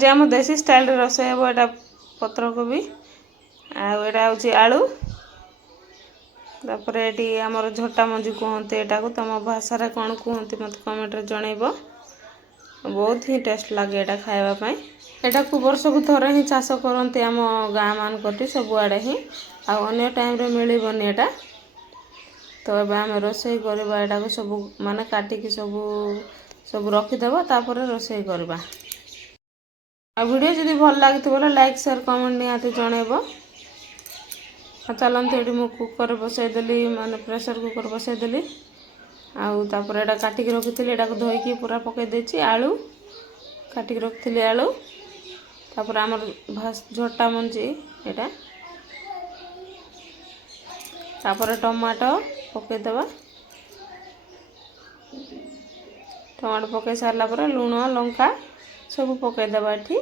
जे आम देसी स्टाइल रोषे हे एटा पत्र कोबी आड़ा हूँ आलू तापर ये आमर झटा मंजी कहते यहाँ को तुम भाषा कौन कहते मत कमेंट जनइब बहुत ही टेस्ट लगे यहाँ खावाई यहाँ को वर्ष को थोड़े ही चाष करते आम गाँ मान सबुआड़े ही आने टाइम मिलबनी यहाँ तो ये आम रोषे करवा यहाँ को सब माने काटिकी सब रखीदेव तापर रोषे करवा वीडियो जदि भल लगी बोले लाइक शेयर कमेंट निहाती जनइब चलते ये मुझे कुकर बसईदेली माने प्रेशर कुकर बसईदेली आउर यहाँ काटिक रखी यहाँ को धोईकी पूरा पकईदे आलू काटिक रखी आलू तापर आमर झटा मंजी यहाँ तापर टमाटो पकईदेवा टमाटो पकई सारापर लुण लंका सब पकईदेवा ये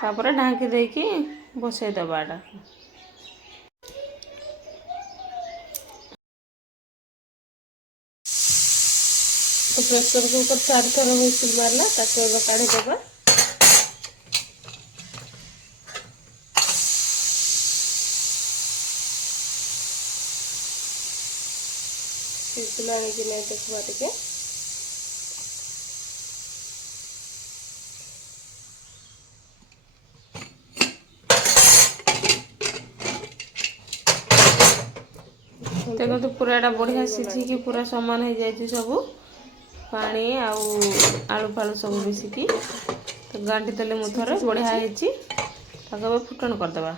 तापर ढांकी देकी बसईदेवा तो प्रेशर कुकर 4 थर हुइसिल मारला ताको एबे काढी देबा सिलसिला कि नहीं देखबा टिके देखो तो पूरा एटा बढ़िया सिझी पूरा समान हो जाए सब पानी आलू फालू सब मिसिकी तो गांठी देली मुथरे बढ़िया होगी फुटन करदे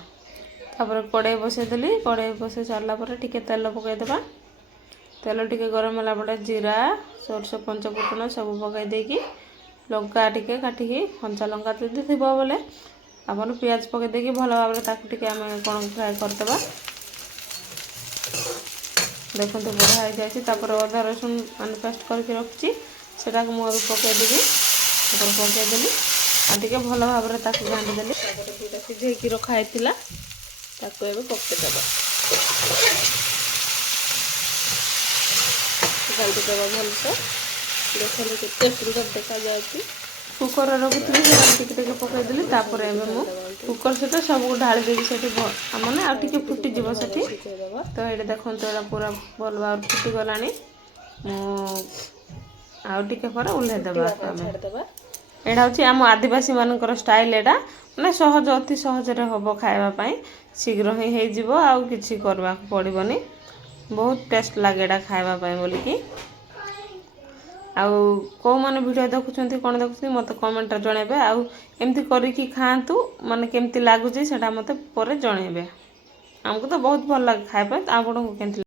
तापर कड़े बसईदेली कड़े बसई सारापर टिके तेल पकईदेवा तेल टिके गरम होला पड़े जीरा सोरस पंच फुटन सब पकई देकी लंका टिके काटिकी कंचा लंका जदि थी बोले आपन पियाज पकई देकी भल भाव टिके आम कौन फ्राए करदे देखो तो बढ़िया हो जाए अदा रसुण मान पेस्ट करके रखी से मुझे पकईदेवी पकईदेली आगे भल भाव में घाटी देली जोटा सीझे रखाई पकईदेव घाटी देवा भलसे देखो केते सुंदर देखा जाए कुकर रखी टिके पकईदेली कुकर सहित सब ढाली देवी से मैंने आगे फुटीज से तो ये देखो यहाँ पूरा भल भाव फुटीगला आगे ओह्लैदेवा यहाँ हूँ आम आदिवासी मानकर स्टाइल यहाँ मैंने सहज अति सहज हम खावाई शीघ्र ही हो कि करवा पड़ोनी बहुत टेस्ट लगे यहाँ खावाई बोलिकी कौ मैंने वीडियो देखुं कौन देखुं मत कमेंट जनइबे आमती करके खातु माने केमती लगुच से मत पर जनइबे आमको तो बहुत भल लगे खाया आपको केमती।